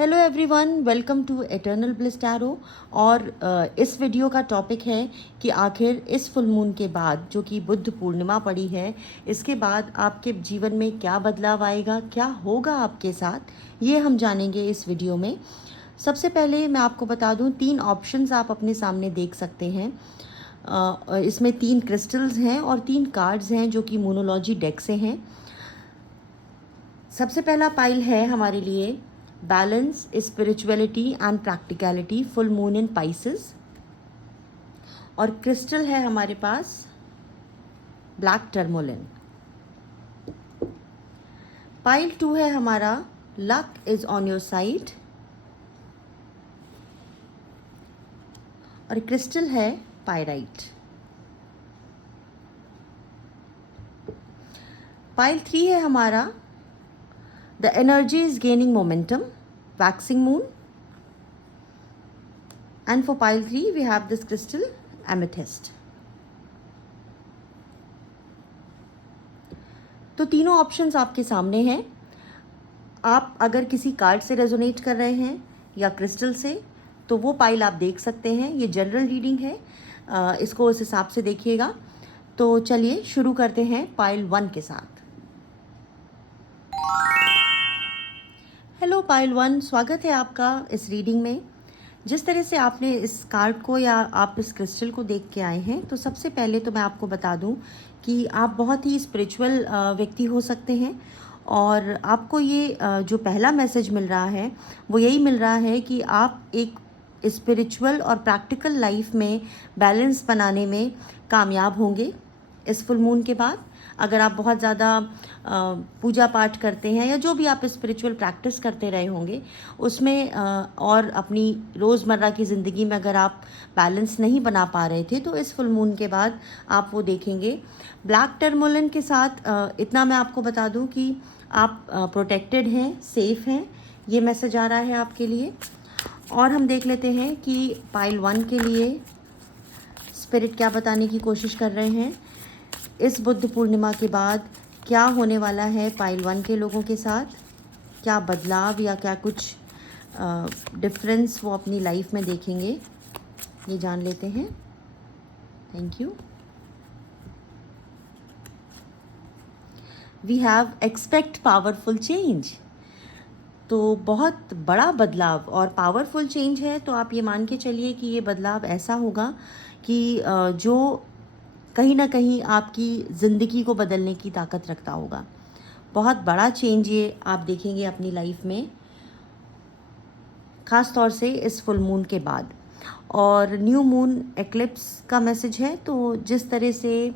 Hello everyone, welcome to eternal bliss tarot. और इस video का टॉपिक है कि आखिर इस फुल मून के बाद, जो कि बुद्ध पूर्णिमा पड़ी है, इसके बाद आपके जीवन में क्या बदलाव आएगा, क्या होगा आपके साथ, ये हम जानेंगे इस वीडियो में। सबसे पहले मैं आपको बता दूं, 3 ऑप्शंस आप अपने सामने देख सकते हैं। इसमें 3 क्रिस्टल्स हैं और 3 कार्ड्स हैं जो कि मोनोलॉजी डेक से हैं। सबसे पहला पाइल है हमारे लिए balance, spirituality and practicality, full moon in Pisces. और क्रिस्टल है हमारे पास ब्लैक टर्मोलिन। पाइल 2 है हमारा luck is on your side और क्रिस्टल है पायराइट। पाइल 3 है हमारा the energy is gaining momentum, waxing moon. And for pile 3 we have this crystal amethyst. तो तीनों ऑप्शंस आपके सामने हैं। आप अगर किसी कार्ड से रेजोनेट कर रहे हैं या क्रिस्टल से, तो वो पाइल आप देख सकते हैं। ये जनरल रीडिंग है, इसको उस हिसाब से देखिएगा। तो चलिए शुरू करते हैं पाइल 1 के साथ। हेलो पाइल 1, स्वागत है आपका इस रीडिंग में। जिस तरह से आपने इस कार्ड को या आप इस क्रिस्टल को देख के आए हैं, तो सबसे पहले तो मैं आपको बता दूं कि आप बहुत ही स्पिरिचुअल व्यक्ति हो सकते हैं। और आपको ये जो पहला मैसेज मिल रहा है वो यही मिल रहा है कि आप एक स्पिरिचुअल और प्रैक्टिकल लाइफ में बैलेंस बनाने में कामयाब होंगे इस फुल मून के बाद। अगर आप बहुत ज़्यादा पूजा पाठ करते हैं या जो भी आप स्पिरिचुअल प्रैक्टिस करते रहे होंगे उसमें और अपनी रोज़मर्रा की ज़िंदगी में अगर आप बैलेंस नहीं बना पा रहे थे, तो इस फुल मून के बाद आप वो देखेंगे। ब्लैक टर्मोलिन के साथ इतना मैं आपको बता दूं कि आप प्रोटेक्टेड हैं, सेफ़ हैं, ये मैसेज आ रहा है आपके लिए। और हम देख लेते हैं कि पाइल 1 के लिए स्पिरिट क्या बताने की कोशिश कर रहे हैं। इस बुद्ध पूर्णिमा के बाद क्या होने वाला है पाइल 1 के लोगों के साथ, क्या बदलाव या क्या कुछ डिफरेंस वो अपनी लाइफ में देखेंगे, ये जान लेते हैं। Thank you. We have expect powerful change. तो बहुत बड़ा बदलाव और पावरफुल चेंज है, तो आप ये मान के चलिए कि ये बदलाव ऐसा होगा कि जो कहीं ना कहीं आपकी ज़िंदगी को बदलने की ताकत रखता होगा। बहुत बड़ा चेंज ये आप देखेंगे अपनी लाइफ में, ख़ास तौर से इस फुल मून के बाद। और न्यू मून एक्लिप्स का मैसेज है। तो जिस तरह से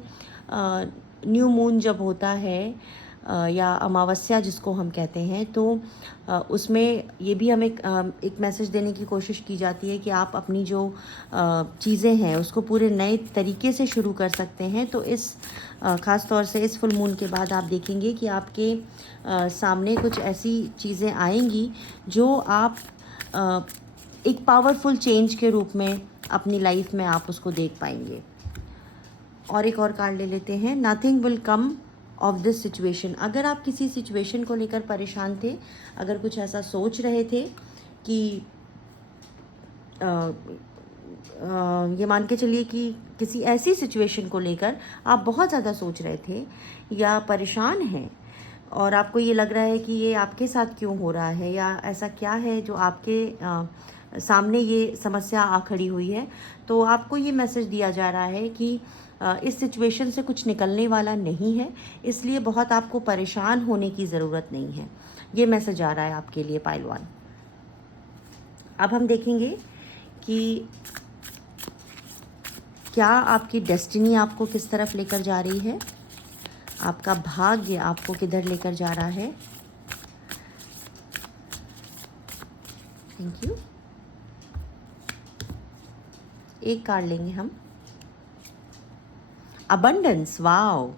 न्यू मून जब होता है या अमावस्या जिसको हम कहते हैं, तो उसमें ये भी हमें एक मैसेज देने की कोशिश की जाती है कि आप अपनी जो चीज़ें हैं उसको पूरे नए तरीके से शुरू कर सकते हैं। तो इस ख़ास तौर से इस फुल मून के बाद आप देखेंगे कि आपके सामने कुछ ऐसी चीज़ें आएंगी जो आप एक पावरफुल चेंज के रूप में अपनी लाइफ में आप उसको देख पाएंगे। और एक और कार्ड ले लेते हैं, nothing will come of this situation. अगर आप किसी सिचुएशन को लेकर परेशान थे, अगर कुछ ऐसा सोच रहे थे कि ये मान के चलिए कि किसी ऐसी सिचुएशन को लेकर आप बहुत ज़्यादा सोच रहे थे या परेशान हैं और आपको ये लग रहा है कि ये आपके साथ क्यों हो रहा है या ऐसा क्या है जो आपके सामने ये समस्या आ खड़ी हुई है, तो आपको ये मैसेज दिया जा रहा है कि इस सिचुएशन से कुछ निकलने वाला नहीं है, इसलिए बहुत आपको परेशान होने की ज़रूरत नहीं है। ये मैसेज आ रहा है आपके लिए पाइल 1। अब हम देखेंगे कि क्या आपकी डेस्टिनी आपको किस तरफ लेकर जा रही है, आपका भाग्य आपको किधर लेकर जा रहा है। Thank you. एक कार्ड लेंगे हम, अबंडेंस। वाओ।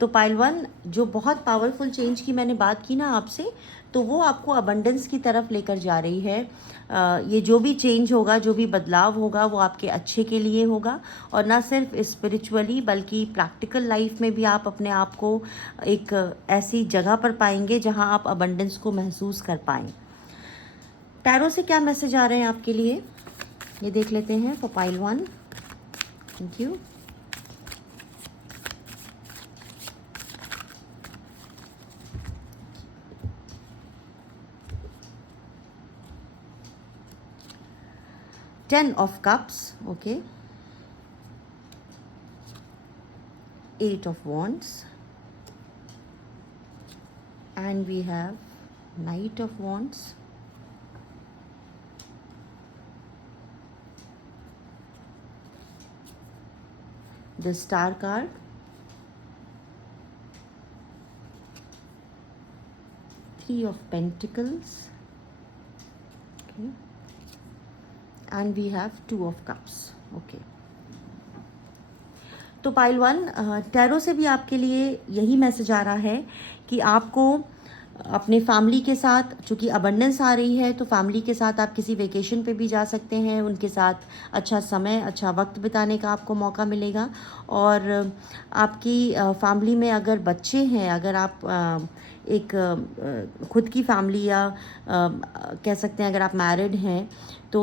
तो पाइल 1 जो बहुत पावरफुल चेंज की मैंने बात की ना आपसे, तो वो आपको अबंडेंस की तरफ लेकर जा रही है। ये जो भी चेंज होगा, जो भी बदलाव होगा, वो आपके अच्छे के लिए होगा। और ना सिर्फ स्पिरिचुअली बल्कि प्रैक्टिकल लाइफ में भी आप अपने आप को एक ऐसी जगह पर पाएंगे जहां आप अबंडेंस को महसूस कर पाएँ। टैरो से क्या मैसेज आ रहे हैं आपके लिए, ये देख लेते हैं for pile 1। Thank you. Ten of Cups, okay. 8 of Wands, and we have Knight of Wands, the Star card, Three of Pentacles, okay, and we have Two of Cups, okay. तो pile 1 tarot से भी आपके लिए यही message आ रहा है कि आपको अपने फैमिली के साथ, चूँकि अबंडेंस आ रही है, तो फैमिली के साथ आप किसी वेकेशन पे भी जा सकते हैं, उनके साथ अच्छा समय, अच्छा वक्त बिताने का आपको मौका मिलेगा। और आपकी फैमिली में अगर बच्चे हैं, अगर आप एक खुद की फैमिली या कह सकते हैं अगर आप मैरिड हैं तो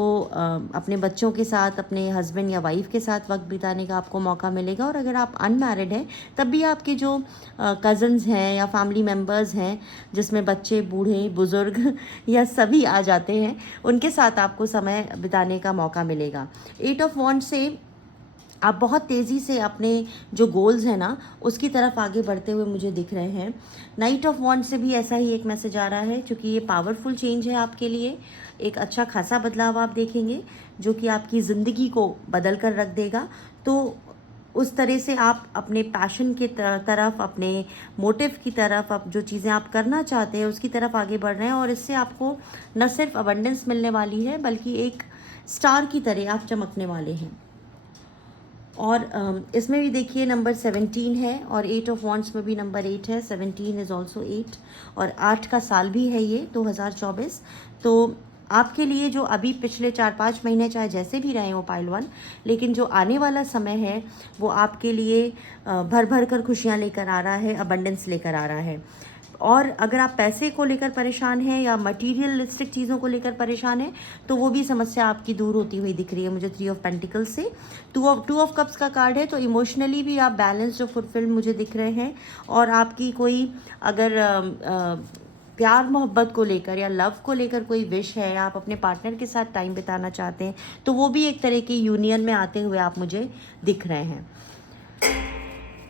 अपने बच्चों के साथ, अपने हस्बैंड या वाइफ के साथ वक्त बिताने का आपको मौका मिलेगा। और अगर आप अनमैरिड हैं तब भी आपके जो कज़न्स हैं या फैमिली मेम्बर्स हैं, जिसमें बच्चे, बूढ़े, बुज़ुर्ग या सभी आ जाते हैं, उनके साथ आपको समय बिताने का मौका मिलेगा। 8 ऑफ वॉन्ड से आप बहुत तेज़ी से अपने जो गोल्स हैं ना, उसकी तरफ आगे बढ़ते हुए मुझे दिख रहे हैं। नाइट ऑफ वॉन्ड से भी ऐसा ही एक मैसेज आ रहा है, क्योंकि ये पावरफुल चेंज है आपके लिए। एक अच्छा खासा बदलाव आप देखेंगे जो कि आपकी ज़िंदगी को बदल कर रख देगा। तो उस तरह से आप अपने पैशन की तरफ, अपने मोटिव की तरफ, अब जो चीज़ें आप करना चाहते हैं उसकी तरफ आगे बढ़ रहे हैं। और इससे आपको न सिर्फ अबंडेंस मिलने वाली है, बल्कि एक स्टार की तरह आप चमकने वाले हैं। और इसमें भी देखिए नंबर 17 है, और 8 ऑफ वॉन्ड्स में भी नंबर 8 है। 17 इज़ ऑल्सो 8, और 8 का साल भी है ये 2024। तो आपके लिए जो अभी पिछले 4-5 महीने चाहे जैसे भी रहे हो पाइल 1, लेकिन जो आने वाला समय है वो आपके लिए भर भर कर खुशियाँ लेकर आ रहा है, अबंडेंस लेकर आ रहा है। और अगर आप पैसे को लेकर परेशान हैं या मटीरियलिस्टिक चीज़ों को लेकर परेशान हैं, तो वो भी समस्या आपकी दूर होती हुई दिख रही है मुझे 3 ऑफ पेंटिकल्स से। टू ऑफ कप्स का कार्ड है, तो इमोशनली भी आप बैलेंस्ड और फुलफिल्ड मुझे दिख रहे हैं। और आपकी कोई अगर प्यार मोहब्बत को लेकर या लव को लेकर कोई विश है, या आप अपने पार्टनर के साथ टाइम बिताना चाहते हैं, तो वो भी एक तरह के यूनियन में आते हुए आप मुझे दिख रहे हैं।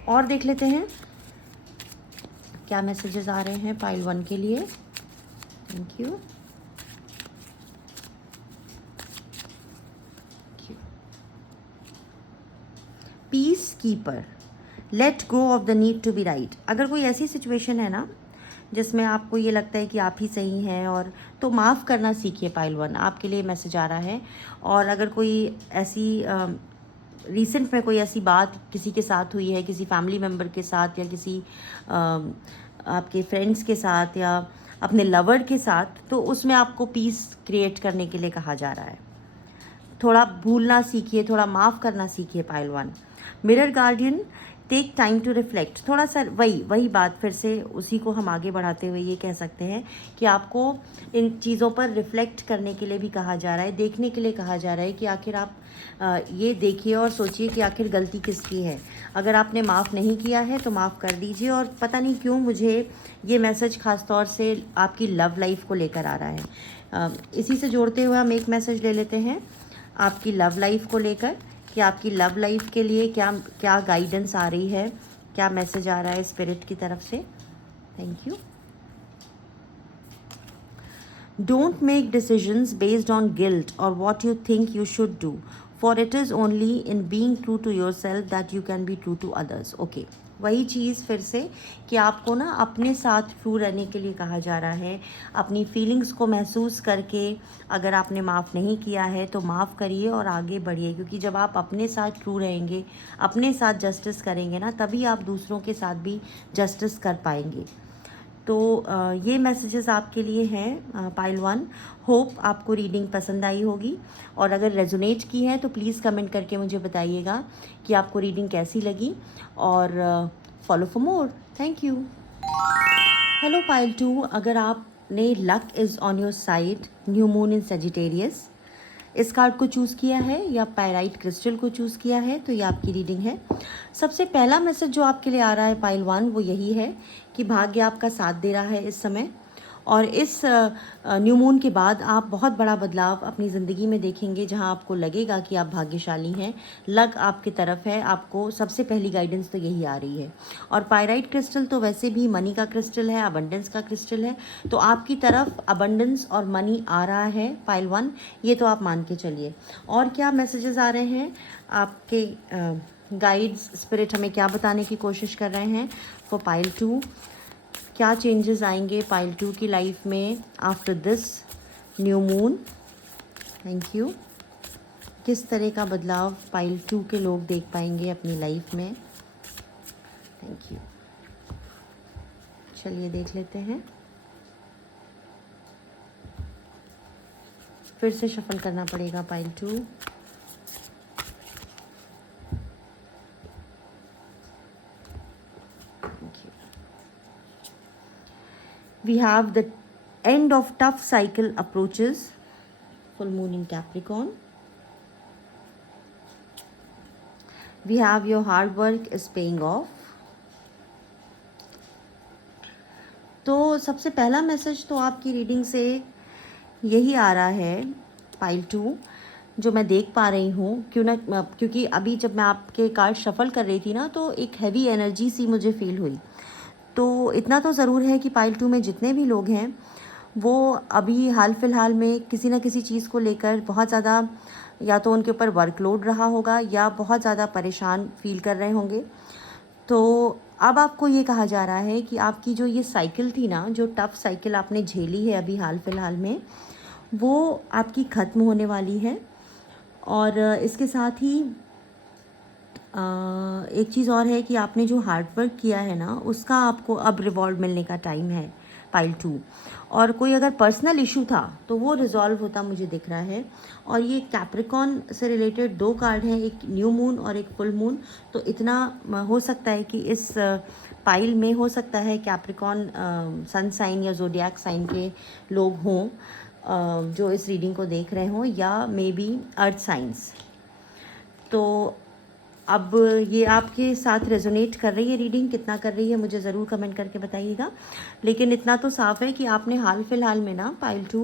और देख लेते हैं क्या मैसेजेस आ रहे हैं पाइल 1 के लिए। Thank you. Peace keeper, let go of the need to be right. अगर कोई ऐसी सिचुएशन है ना जिसमें आपको ये लगता है कि आप ही सही हैं, और तो माफ़ करना सीखिए पाइल 1, आपके लिए मैसेज आ रहा है। और अगर कोई ऐसी रिसेंट में कोई ऐसी बात किसी के साथ हुई है, किसी फैमिली मेम्बर के साथ, या किसी आपके फ्रेंड्स के साथ, या अपने लवर के साथ, तो उसमें आपको पीस क्रिएट करने के लिए कहा जा रहा है। थोड़ा भूलना सीखिए, थोड़ा माफ़ करना सीखिए pile 1। Mirror guardian, take time to reflect. थोड़ा सा वही बात फिर से उसी को हम आगे बढ़ाते हुए ये कह सकते हैं कि आपको इन चीज़ों पर रिफ्लेक्ट करने के लिए भी कहा जा रहा है, देखने के लिए कहा जा रहा है कि आखिर आप ये देखिए और सोचिए कि आखिर गलती किसकी है। अगर आपने माफ़ नहीं किया है तो माफ़ कर दीजिए। और पता नहीं क्यों मुझे ये मैसेज ख़ास तौर से आपकी लव लाइफ को लेकर आ रहा है। इसी से जोड़ते हुए हम एक मैसेज ले लेते हैं आपकी लव लाइफ को लेकर, कि आपकी लव लाइफ के लिए क्या क्या गाइडेंस आ रही है, क्या मैसेज आ रहा है स्पिरिट की तरफ से। Thank you. Don't make decisions based on guilt और what you think you should do, for it is only in being true to yourself that you can be true to others. Okay, वही चीज़ फिर से कि आपको ना अपने साथ ट्रू रहने के लिए कहा जा रहा है। अपनी फीलिंग्स को महसूस करके अगर आपने माफ़ नहीं किया है तो माफ़ करिए और आगे बढ़िए, क्योंकि जब आप अपने साथ ट्रू रहेंगे, अपने साथ जस्टिस करेंगे ना, तभी आप दूसरों के साथ भी जस्टिस कर पाएंगे। तो ये मैसेजेस आपके लिए हैं पाइल 1। होप आपको रीडिंग पसंद आई होगी, और अगर रेजोनेट की है तो प्लीज़ कमेंट करके मुझे बताइएगा कि आपको रीडिंग कैसी लगी। और follow for more. Thank you. Hello pile 2, अगर आप आपने luck is on your side, new moon in Sagittarius, इस कार्ड को चूज़ किया है या पायराइट क्रिस्टल को चूज़ किया है, तो ये आपकी रीडिंग है। सबसे पहला मैसेज जो आपके लिए आ रहा है पाइल 1 वो यही है कि भाग्य आपका साथ दे रहा है इस समय, और इस न्यू मून के बाद आप बहुत बड़ा बदलाव अपनी ज़िंदगी में देखेंगे, जहां आपको लगेगा कि आप भाग्यशाली हैं, लक आपकी तरफ है। आपको सबसे पहली गाइडेंस तो यही आ रही है। और पायराइट क्रिस्टल तो वैसे भी मनी का क्रिस्टल है, अबंडेंस का क्रिस्टल है, तो आपकी तरफ अबंडेंस और मनी आ रहा है पाइल 1, ये तो आप मान के चलिए। और क्या मैसेजेस आ रहे हैं आपके गाइड्स, स्पिरिट हमें क्या बताने की कोशिश कर रहे हैं फॉर पाइल 2? क्या चेंजेस आएंगे पाइल 2 की लाइफ में after this new moon? Thank you. किस तरह का बदलाव पाइल 2 के लोग देख पाएंगे अपनी लाइफ में? Thank you. चलिए देख लेते हैं, फिर से शफल करना पड़ेगा pile 2। We have the end of tough cycle approaches, full moon in Capricorn. We have your hard work is paying off. तो सबसे पहला मैसेज तो आपकी रीडिंग से यही आ रहा है पाइल 2, जो मैं देख पा रही हूँ। क्योंकि अभी जब मैं आपके कार्ड शफल कर रही थी ना, तो एक हैवी एनर्जी सी मुझे फील हुई। तो इतना तो ज़रूर है कि पाइल 2 में जितने भी लोग हैं वो अभी हाल फिलहाल में किसी न किसी चीज़ को लेकर बहुत ज़्यादा, या तो उनके ऊपर वर्कलोड रहा होगा या बहुत ज़्यादा परेशान फील कर रहे होंगे। तो अब आपको ये कहा जा रहा है कि आपकी जो ये साइकिल थी ना, जो टफ साइकिल आपने झेली है अभी हाल फिलहाल में, वो आपकी ख़त्म होने वाली है। और इसके साथ ही एक चीज़ और है कि आपने जो हार्ड वर्क किया है ना, उसका आपको अब रिवॉर्ड मिलने का टाइम है पाइल 2। और कोई अगर पर्सनल इशू था तो वो रिजॉल्व होता मुझे दिख रहा है। और ये कैप्रिकॉन से रिलेटेड 2 कार्ड हैं, एक न्यू मून और एक फुल मून। तो इतना हो सकता है कि इस पाइल में हो सकता है कैप्रिकॉन सन साइन या ज़ोडिएक साइन के लोग हों जो इस रीडिंग को देख रहे हों, या मे बी अर्थ साइंस। तो अब ये आपके साथ रेजोनेट कर रही है रीडिंग, कितना कर रही है मुझे ज़रूर कमेंट करके बताइएगा। लेकिन इतना तो साफ़ है कि आपने हाल फिलहाल में ना पाइल 2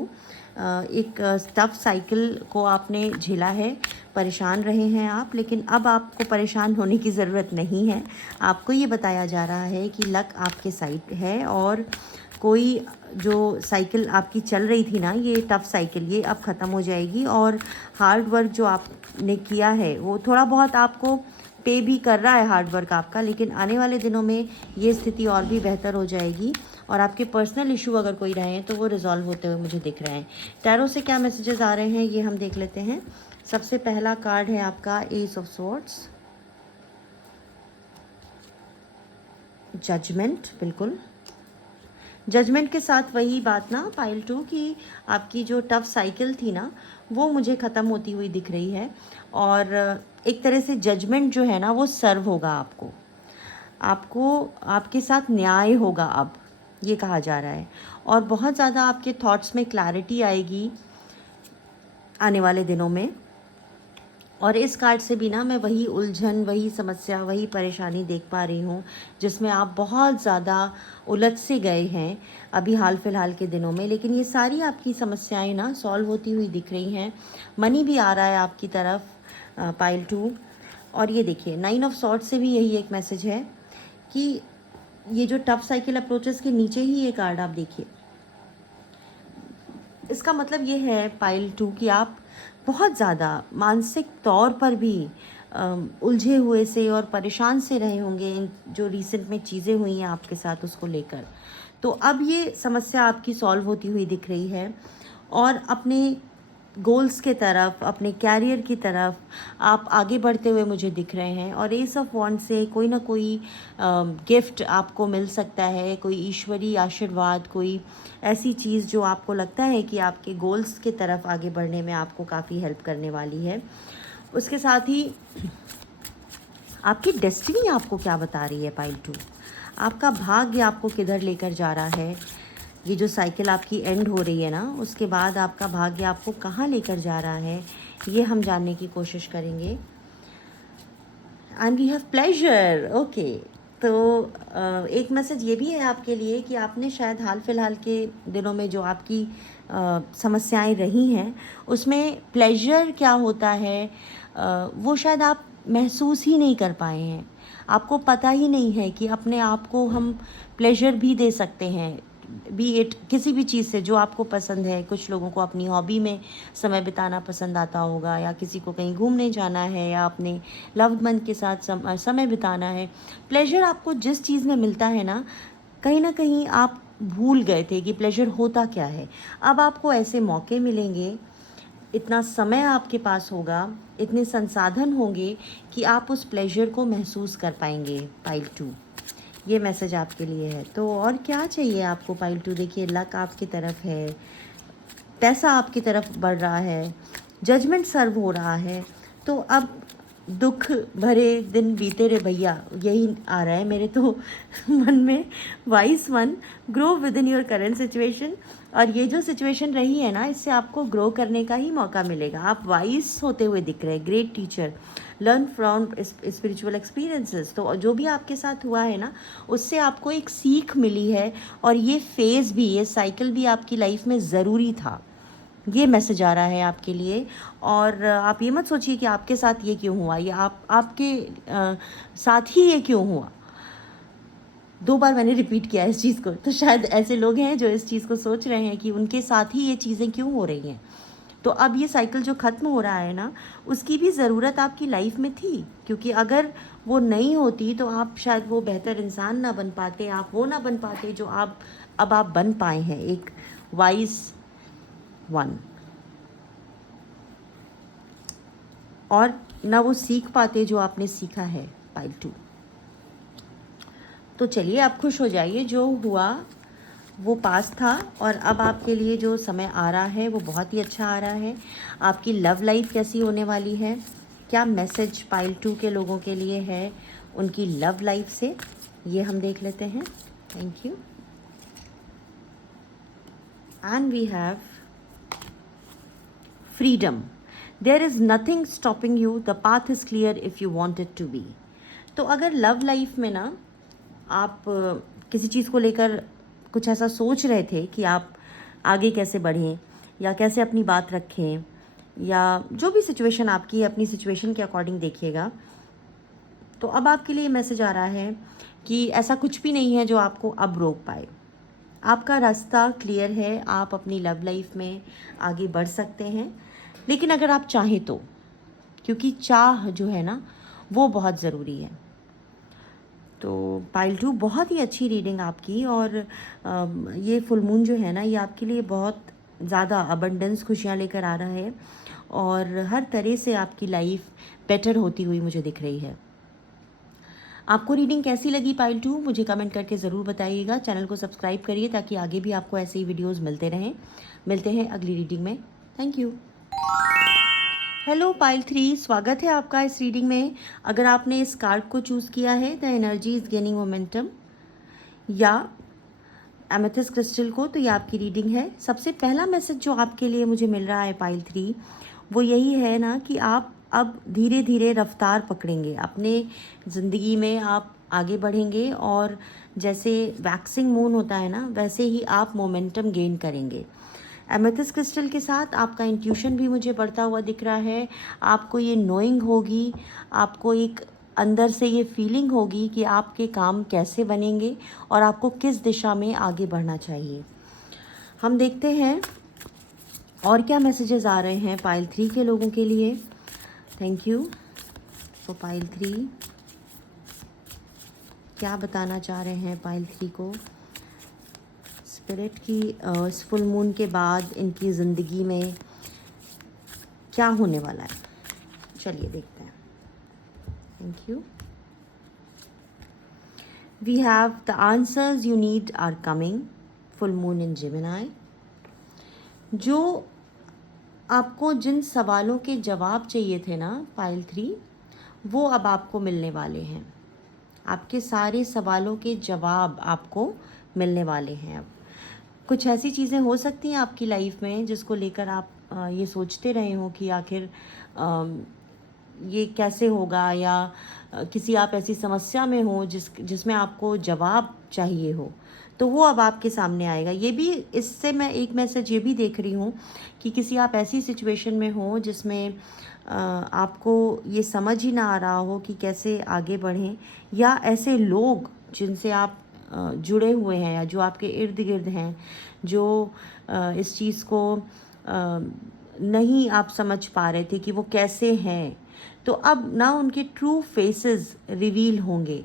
एक टफ साइकिल को आपने झेला है, परेशान रहे हैं आप, लेकिन अब आपको परेशान होने की ज़रूरत नहीं है। आपको ये बताया जा रहा है कि लक आपके साइड है, और कोई जो साइकिल आपकी चल रही थी ना, ये टफ साइकिल, ये अब ख़त्म हो जाएगी। और हार्ड वर्क जो आपने किया है वो थोड़ा बहुत आपको पे भी कर रहा है हार्ड वर्क आपका, लेकिन आने वाले दिनों में ये स्थिति और भी बेहतर हो जाएगी। और आपके पर्सनल इशू अगर कोई रहे हैं तो वो रिजॉल्व होते हुए मुझे दिख रहे हैं। टैरो से क्या मैसेजेस आ रहे हैं ये हम देख लेते हैं। सबसे पहला कार्ड है आपका एस ऑफ स्वॉर्ड्स, जजमेंट। बिल्कुल जजमेंट के साथ वही बात ना पाइल 2 की, आपकी जो टफ साइकिल थी ना वो मुझे ख़त्म होती हुई दिख रही है। और एक तरह से जजमेंट जो है ना वो सर्व होगा आपको, आपके साथ न्याय होगा अब, ये कहा जा रहा है। और बहुत ज़्यादा आपके थॉट्स में क्लैरिटी आएगी आने वाले दिनों में। और इस कार्ड से भी ना मैं वही उलझन, वही समस्या, वही परेशानी देख पा रही हूँ जिसमें आप बहुत ज़्यादा उलझ से गए हैं अभी हाल फिलहाल के दिनों में। लेकिन ये सारी आपकी समस्याएं ना सॉल्व होती हुई दिख रही हैं। मनी भी आ रहा है आपकी तरफ पाइल 2। और ये देखिए 9 ऑफ सॉर्ड्स से भी यही एक मैसेज है कि ये जो टफ साइकिल अप्रोचेस के नीचे ही ये कार्ड आप देखिए, इसका मतलब ये है पाइल 2 कि आप बहुत ज़्यादा मानसिक तौर पर भी उलझे हुए से और परेशान से रहे होंगे इन जो रिसेंट में चीज़ें हुई हैं आपके साथ उसको लेकर। तो अब ये समस्या आपकी सॉल्व होती हुई दिख रही है, और अपने गोल्स के तरफ, अपने कैरियर की तरफ आप आगे बढ़ते हुए मुझे दिख रहे हैं। और एस ऑफ वॉन्ड से कोई ना कोई गिफ्ट आपको मिल सकता है, कोई ईश्वरीय आशीर्वाद, कोई ऐसी चीज़ जो आपको लगता है कि आपके गोल्स के तरफ आगे बढ़ने में आपको काफ़ी हेल्प करने वाली है। उसके साथ ही आपकी डेस्टिनी आपको क्या बता रही है पाइल 2, आपका भाग्य आपको किधर लेकर जा रहा है, ये जो साइकिल आपकी एंड हो रही है ना, उसके बाद आपका भाग्य आपको कहाँ लेकर जा रहा है, ये हम जानने की कोशिश करेंगे। And we have pleasure, okay. तो एक मैसेज ये भी है आपके लिए कि आपने शायद हाल फिलहाल के दिनों में जो आपकी समस्याएं रही हैं, उसमें प्लेजर क्या होता है वो शायद आप महसूस ही नहीं कर पाए हैं। आपको पता ही नहीं है कि अपने आप को हम प्लेजर भी दे सकते हैं, बी इट किसी भी चीज़ से जो आपको पसंद है। कुछ लोगों को अपनी हॉबी में समय बिताना पसंद आता होगा, या किसी को कहीं घूमने जाना है, या अपने लव्ड वन के साथ समय बिताना है। प्लेजर आपको जिस चीज़ में मिलता है ना कहीं आप भूल गए थे कि प्लेजर होता क्या है। अब आपको ऐसे मौके मिलेंगे, इतना समय आपके पास होगा, इतने संसाधन होंगे कि आप उस प्लेजर को महसूस कर पाएंगे। पाइल 2, ये मैसेज आपके लिए है। तो और क्या चाहिए आपको पाइल 2? देखिए, लक आपकी तरफ है, पैसा आपकी तरफ बढ़ रहा है, जजमेंट सर्व हो रहा है। तो अब दुख भरे दिन बीते रे भैया, यही आ रहा है मेरे तो मन में। Vice one, grow with in your current situation. और ये जो सिचुएशन रही है ना, इससे आपको ग्रो करने का ही मौका मिलेगा। आप वाइस होते हुए दिख रहे हैं, great teacher, learn from spiritual experiences. तो जो भी आपके साथ हुआ है ना, उससे आपको एक सीख मिली है, और ये फेज़ भी, ये साइकिल भी आपकी लाइफ में ज़रूरी था। ये मैसेज आ रहा है आपके लिए। और आप ये मत सोचिए कि आपके साथ ये क्यों हुआ, या आपके साथ ही ये क्यों हुआ। 2 बार मैंने रिपीट किया इस चीज़ को, तो शायद ऐसे लोग हैं जो इस चीज़ को सोच रहे हैं कि उनके साथ ही ये चीज़ें क्यों हो रही हैं। तो अब ये साइकिल जो ख़त्म हो रहा है ना, उसकी भी ज़रूरत आपकी लाइफ में थी, क्योंकि अगर वो नहीं होती तो आप शायद वो बेहतर इंसान ना बन पाते, आप वो ना बन पाते जो अब आप बन पाए हैं, एक वाइज वन। और ना वो सीख पाते जो आपने सीखा है, पाइल 2। तो चलिए, आप खुश हो जाइए, जो हुआ वो पास था, और अब आपके लिए जो समय आ रहा है वो बहुत ही अच्छा आ रहा है। आपकी लव लाइफ कैसी होने वाली है, क्या मैसेज पाइल 2 के लोगों के लिए है उनकी लव लाइफ से, ये हम देख लेते हैं। Thank you. And we have freedom, there is nothing stopping you, the path is clear if you want it to be. तो अगर लव लाइफ में ना आप किसी चीज़ को लेकर कुछ ऐसा सोच रहे थे कि आप आगे कैसे बढ़ें, या कैसे अपनी बात रखें, या जो भी सिचुएशन आपकी है, अपनी सिचुएशन के अकॉर्डिंग देखिएगा। तो अब आपके लिए मैसेज आ रहा है कि ऐसा कुछ भी नहीं है जो आपको अब रोक पाए। आपका रास्ता क्लियर है, आप अपनी लव लाइफ में आगे बढ़ सकते हैं, लेकिन अगर आप चाहें तो, क्योंकि चाह जो है ना वो बहुत ज़रूरी है। तो पाइल 2, बहुत ही अच्छी रीडिंग आपकी। और ये फुल मून जो है ना, ये आपके लिए बहुत ज़्यादा अबंडेंस, खुशियाँ लेकर आ रहा है, और हर तरह से आपकी लाइफ बेटर होती हुई मुझे दिख रही है। आपको रीडिंग कैसी लगी पाइल 2, मुझे कमेंट करके ज़रूर बताइएगा। चैनल को सब्सक्राइब करिए ताकि आगे भी आपको ऐसे ही वीडियोज़ मिलते रहें। मिलते हैं अगली रीडिंग में। Thank you. हेलो पाइल 3, स्वागत है आपका इस रीडिंग में। अगर आपने इस कार्ड को चूज़ किया है, the energy is gaining momentum, या एमेथिस्ट क्रिस्टल को, तो ये आपकी रीडिंग है। सबसे पहला मैसेज जो आपके लिए मुझे मिल रहा है पाइल 3, वो यही है ना कि आप अब धीरे धीरे रफ्तार पकड़ेंगे अपने ज़िंदगी में, आप आगे बढ़ेंगे, और जैसे वैक्सिंग मून होता है ना, वैसे ही आप मोमेंटम गेन करेंगे। एमेथिस्ट क्रिस्टल के साथ आपका इंट्यूशन भी मुझे बढ़ता हुआ दिख रहा है। आपको ये नोइंग होगी, आपको एक अंदर से ये फीलिंग होगी कि आपके काम कैसे बनेंगे और आपको किस दिशा में आगे बढ़ना चाहिए। हम देखते हैं और क्या मैसेजेस आ रहे हैं पाइल 3 के लोगों के लिए। Thank you for pile 3। क्या बताना चाह रहे हैं पाइल 3 को स्पिरिट की इस फुल मून के बाद इनकी ज़िंदगी में क्या होने वाला है। चलिए देखते हैं। Thank you. We have the answers you need are coming. Full moon in Gemini. जो आपको जिन सवालों के जवाब चाहिए थे ना पाइल 3, वो अब आपको मिलने वाले हैं। आपके सारे सवालों के जवाब आपको मिलने वाले हैं अब। कुछ ऐसी चीज़ें हो सकती हैं आपकी लाइफ में जिसको लेकर आप ये सोचते रहे हो कि आखिर ये कैसे होगा, या किसी आप ऐसी समस्या में हो जिसमें आपको जवाब चाहिए हो, तो वो अब आपके सामने आएगा। ये भी, इससे मैं एक मैसेज ये भी देख रही हूँ कि किसी आप ऐसी सिचुएशन में हो जिसमें आपको ये समझ ही ना आ रहा हो कि कैसे आगे बढ़ें, या ऐसे लोग जिनसे आप जुड़े हुए हैं या जो आपके इर्द गिर्द हैं, जो इस चीज़ को नहीं आप समझ पा रहे थे कि वो कैसे हैं, तो अब ना उनके ट्रू फेसेस रिवील होंगे।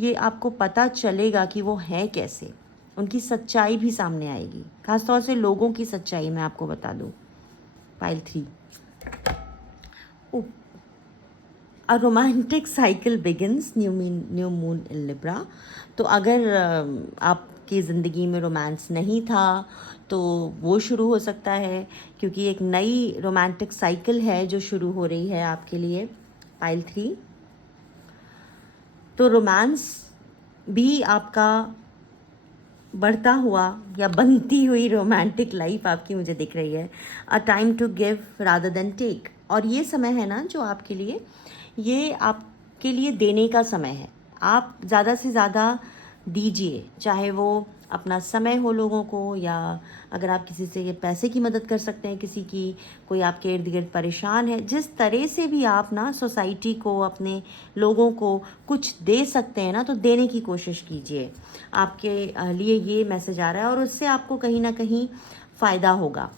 ये आपको पता चलेगा कि वो हैं कैसे, उनकी सच्चाई भी सामने आएगी, खासतौर से लोगों की सच्चाई मैं आपको बता दूँ। Pile 3, a romantic cycle begins, new moon in Libra. तो अगर आपकी ज़िंदगी में रोमांस नहीं था तो वो शुरू हो सकता है, क्योंकि एक नई रोमांटिक साइकिल है जो शुरू हो रही है आपके लिए। पाइल 3, तो रोमांस भी आपका बढ़ता हुआ या बनती हुई रोमांटिक लाइफ आपकी मुझे दिख रही है। A time to give rather than take, और ये समय है ना जो आपके लिए, ये आपके लिए देने का समय है। आप ज़्यादा से ज़्यादा दीजिए, चाहे वो अपना समय हो लोगों को, या अगर आप किसी से पैसे की मदद कर सकते हैं, किसी की, कोई आपके इर्द गिर्द परेशान है, जिस तरह से भी आप ना सोसाइटी को, अपने लोगों को कुछ दे सकते हैं ना, तो देने की कोशिश कीजिए। आपके लिए ये मैसेज आ रहा है, और उससे आपको कहीं ना कहीं फ़ायदा होगा।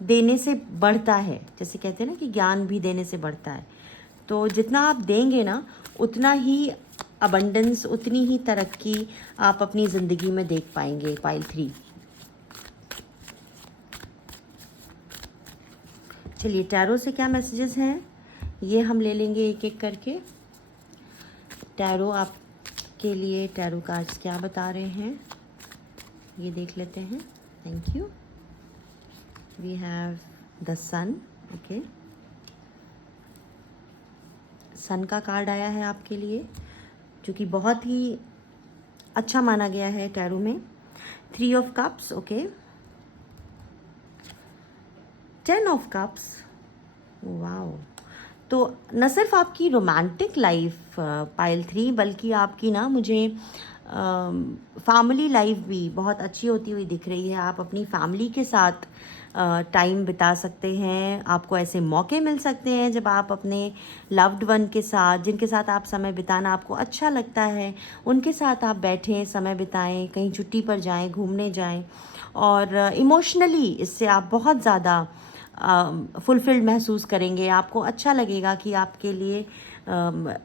देने से बढ़ता है, जैसे कहते हैं ना कि ज्ञान भी देने से बढ़ता है। तो जितना आप देंगे ना, उतना ही अबंडेंस, उतनी ही तरक्की आप अपनी ज़िंदगी में देख पाएंगे। पाइल 3, चलिए टैरो से क्या मैसेजेस हैं ये हम ले लेंगे एक एक करके। टैरो आपके लिए, टैरो कार्ड्स क्या बता रहे हैं ये देख लेते हैं। Thank you. We have the sun, okay, sun का कार्ड आया है आपके लिए, जो कि बहुत ही अच्छा माना गया है टैरो में। 3 of cups, okay, 10 of cups, wow. तो न सिर्फ आपकी रोमांटिक लाइफ पाइल 3, बल्कि आपकी ना मुझे फैमिली लाइफ भी बहुत अच्छी होती हुई दिख रही है। आप अपनी फैमिली के साथ टाइम बिता सकते हैं। आपको ऐसे मौके मिल सकते हैं जब आप अपने लव्ड वन के साथ, जिनके साथ आप समय बिताना आपको अच्छा लगता है, उनके साथ आप बैठें, समय बिताएं, कहीं छुट्टी पर जाएं, घूमने जाएं, और इमोशनली इससे आप बहुत ज़्यादा फुलफिल्ड महसूस करेंगे। आपको अच्छा लगेगा कि आपके लिए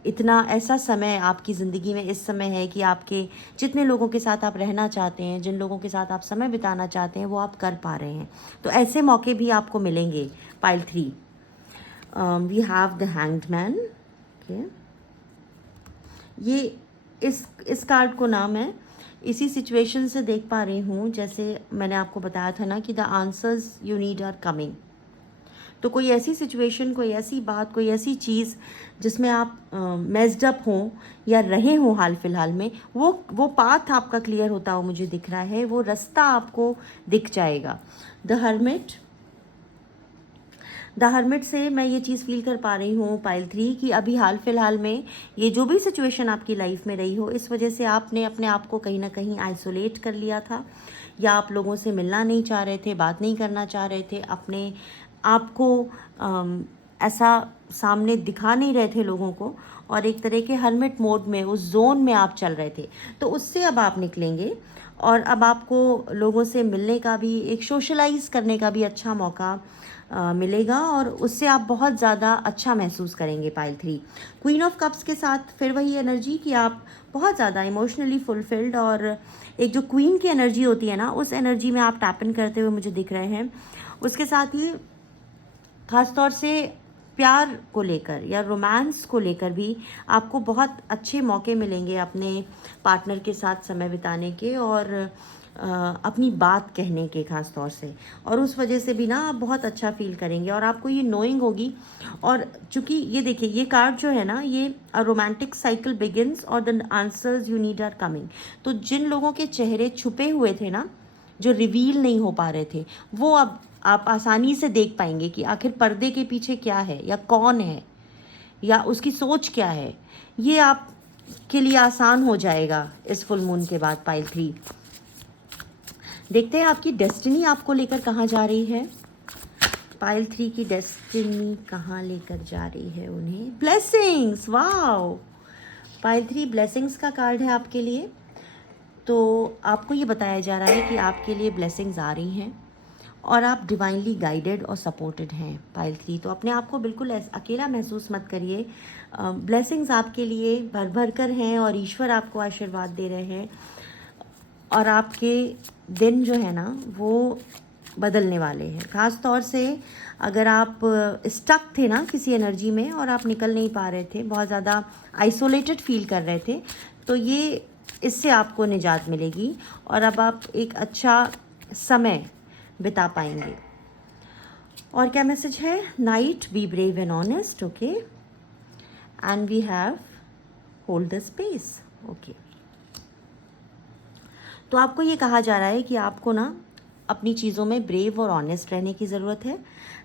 इतना ऐसा समय आपकी ज़िंदगी में इस समय है कि आपके जितने लोगों के साथ आप रहना चाहते हैं, जिन लोगों के साथ आप समय बिताना चाहते हैं, वो आप कर पा रहे हैं। तो ऐसे मौके भी आपको मिलेंगे। Pile 3, we have the hanged man, okay. ये इस कार्ड को ना मैं इसी सिचुएशन से देख पा रही हूँ, जैसे मैंने आपको बताया था ना कि the answers you need are coming. तो कोई ऐसी सिचुएशन, कोई ऐसी बात, कोई ऐसी चीज़ जिसमें आप मेस्ड अप हों या रहे हों हाल फिलहाल में, वो पाथ आपका क्लियर होता हो मुझे दिख रहा है, वो रास्ता आपको दिख जाएगा। द हर्मिट से मैं ये चीज़ फील कर पा रही हूँ पाइल 3 कि अभी हाल फिलहाल में ये जो भी सिचुएशन आपकी लाइफ में रही हो, इस वजह से आपने अपने आप को कहीं ना कहीं आइसोलेट कर लिया था, या आप लोगों से मिलना नहीं चाह रहे थे, बात नहीं करना चाह रहे थे, अपने आपको ऐसा सामने दिखा नहीं रहे थे लोगों को, और एक तरह के हर्मिट मोड में, उस जोन में आप चल रहे थे। तो उससे अब आप निकलेंगे, और अब आपको लोगों से मिलने का भी, एक सोशलाइज करने का भी अच्छा मौका मिलेगा, और उससे आप बहुत ज़्यादा अच्छा महसूस करेंगे। पाइल 3, क्वीन ऑफ कप्स के साथ फिर वही एनर्जी कि आप बहुत ज़्यादा इमोशनली फुलफिल्ड, और एक जो क्वीन की एनर्जी होती है ना, उस एनर्जी में आप टैप इन करते हुए मुझे दिख रहे हैं। उसके साथ ही ख़ासतौर से प्यार को लेकर या रोमांस को लेकर भी आपको बहुत अच्छे मौके मिलेंगे अपने पार्टनर के साथ समय बिताने के, और अपनी बात कहने के ख़ास तौर से, और उस वजह से भी ना आप बहुत अच्छा फील करेंगे, और आपको ये नोइंग होगी। और चूँकि ये देखिए, ये कार्ड जो है ना, ये अ रोमांटिक साइकिल बिगिंस और the answers you need are coming. तो जिन लोगों के चेहरे छुपे हुए थे ना, जो रिवील नहीं हो पा रहे थे, वो अब आप आसानी से देख पाएंगे कि आखिर पर्दे के पीछे क्या है, या कौन है, या उसकी सोच क्या है। ये आप के लिए आसान हो जाएगा इस फुल मून के बाद। पाइल 3, देखते हैं आपकी डेस्टिनी आपको लेकर कहाँ जा रही है। पाइल 3 की डेस्टिनी कहाँ लेकर जा रही है उन्हें? Blessings, wow! पाइल 3 ब्लेसिंग्स का कार्ड है आपके लिए। तो आपको ये बताया जा रहा है कि आपके लिए ब्लेसिंग्स आ रही हैं और आप डिवाइनली गाइडेड और सपोर्टेड हैं। पाइल 3, तो अपने आप को बिल्कुल अकेला महसूस मत करिए। ब्लेसिंग्स आपके लिए भर भर कर हैं और ईश्वर आपको आशीर्वाद दे रहे हैं, और आपके दिन जो है ना वो बदलने वाले हैं। ख़ास तौर से अगर आप स्टक थे ना किसी एनर्जी में और आप निकल नहीं पा रहे थे, बहुत ज़्यादा आइसोलेटेड फील कर रहे थे, तो ये इससे आपको निजात मिलेगी और अब आप एक अच्छा समय बिता पाएंगे। और क्या मैसेज है? Knight, be brave and honest, okay, and we have hold the space, okay. तो आपको ये कहा जा रहा है कि आपको ना अपनी चीज़ों में ब्रेव और ऑनेस्ट रहने की ज़रूरत है।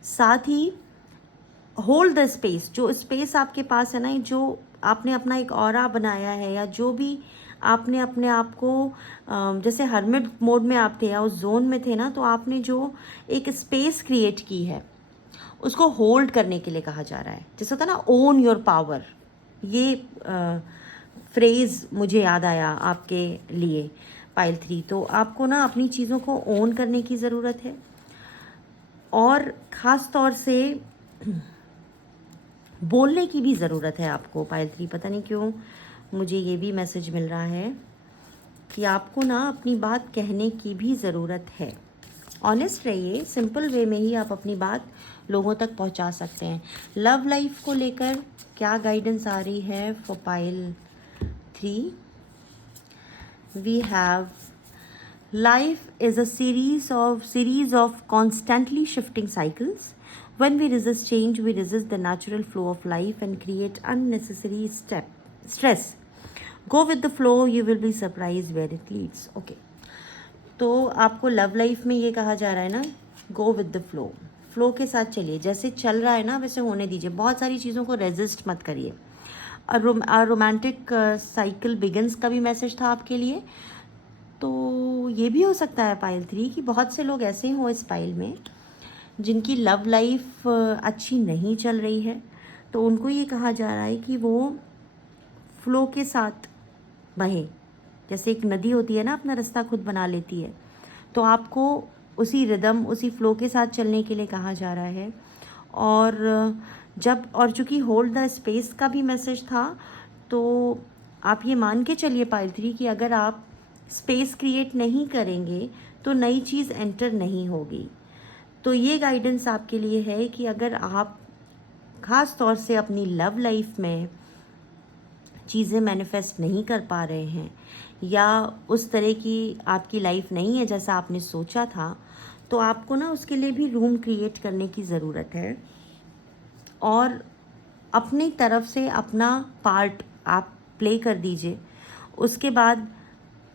साथ ही होल्ड द स्पेस, जो स्पेस आपके पास है ना, जो आपने अपना एक ऑरा बनाया है, या जो भी आपने अपने आप को जैसे हर्मिट मोड में आप थे या उस जोन में थे ना, तो आपने जो एक स्पेस क्रिएट की है उसको होल्ड करने के लिए कहा जा रहा है। जैसे होता है ना, ओन योर पावर, ये फ्रेज़ मुझे याद आया आपके लिए पाइल 3। तो आपको ना अपनी चीज़ों को ओन करने की ज़रूरत है, और ख़ास तौर से बोलने की भी ज़रूरत है आपको पाइल 3। पता नहीं क्यों मुझे ये भी मैसेज मिल रहा है कि आपको ना अपनी बात कहने की भी ज़रूरत है। ऑनेस्ट रहिए, सिंपल वे में ही आप अपनी बात लोगों तक पहुंचा सकते हैं। लव लाइफ को लेकर क्या गाइडेंस आ रही है for pile 3? We have life is a series of constantly shifting cycles. When we resist change, we resist the natural flow of life and create unnecessary stress. Go with the flow, you will be surprised where it leads. Okay. तो आपको love life में ये कहा जा रहा है ना, go with the flow, flow के साथ चलिए, जैसे चल रहा है ना वैसे होने दीजिए, बहुत सारी चीज़ों को रेजिस्ट मत करिए। रोमांटिक साइकिल बिगिंस का भी मैसेज था आपके लिए। तो ये भी हो सकता है पाइल 3 कि बहुत से लोग ऐसे हों इस पाइल में जिनकी लव लाइफ अच्छी नहीं चल रही है, तो उनको ये कहा जा रहा है कि वो फ्लो के साथ बहे। जैसे एक नदी होती है ना, अपना रास्ता खुद बना लेती है, तो आपको उसी रिदम, उसी फ्लो के साथ चलने के लिए कहा जा रहा है। और चूँकि होल्ड द स्पेस का भी मैसेज था, तो आप ये मान के चलिए पाइल 3 कि अगर आप स्पेस क्रिएट नहीं करेंगे तो नई चीज़ एंटर नहीं होगी। तो ये गाइडेंस आपके लिए है कि अगर आप ख़ास तौर से अपनी लव लाइफ में चीज़ें मैनिफेस्ट नहीं कर पा रहे हैं, या उस तरह की आपकी लाइफ नहीं है जैसा आपने सोचा था, तो आपको ना उसके लिए भी रूम क्रिएट करने की ज़रूरत है, और अपनी तरफ से अपना पार्ट आप प्ले कर दीजिए। उसके बाद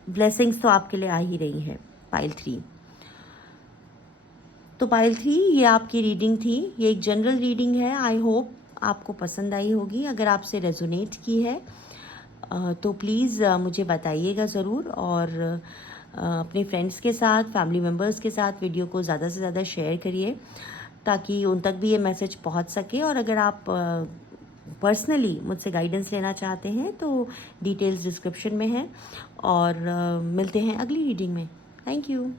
ब्लेसिंग्स तो आपके लिए आ ही रही है पाइल 3। तो पाइल 3, ये आपकी रीडिंग थी। ये एक जनरल रीडिंग है। आई होप आपको पसंद आई होगी। अगर आपसे रेजोनेट की है तो प्लीज़ मुझे बताइएगा ज़रूर, और अपने फ्रेंड्स के साथ, फैमिली मेम्बर्स के साथ वीडियो को ज़्यादा से ज़्यादा शेयर करिए ताकि उन तक भी ये मैसेज पहुंच सके। और अगर आप पर्सनली मुझसे गाइडेंस लेना चाहते हैं तो डिटेल्स डिस्क्रिप्शन में है, और मिलते हैं अगली रीडिंग में। Thank you.